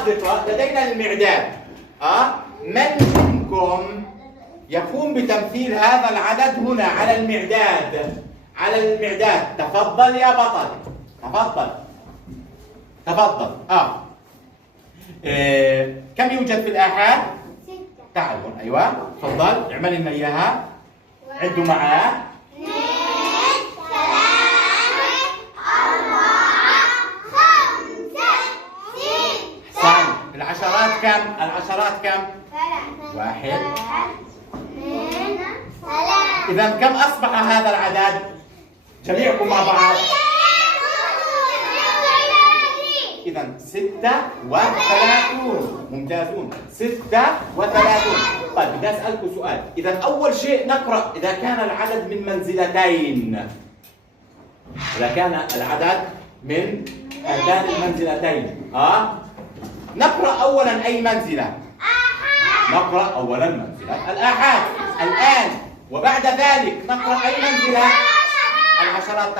أصدقاء لدينا المعداد. من منكم يقوم بتمثيل هذا العدد هنا على المعداد؟ على المعداد. تفضل يا بطل. تفضل. كم يوجد في الآحاد؟ 6. تعالوا. أيوة تفضل اعمل لنا إياها. عدوا معاه. 2 3 4 5 6. صح. العشرات كم؟ العشرات كم؟ 1 2 3. إذا كم أصبح هذا العدد؟ جميعكم مع بعض. إذا 36. ممتازون. 36. طيب بدي أسألكم سؤال. إذا أول شيء نقرأ إذا كان العدد من منزلتين. إذا كان العدد من هاتان المنزلتين. نقرأ أولا أي منزلة؟ نقرأ أولا منزلة الآحاد الآن، وبعد ذلك نقرأ أي منزلة؟ العشرات.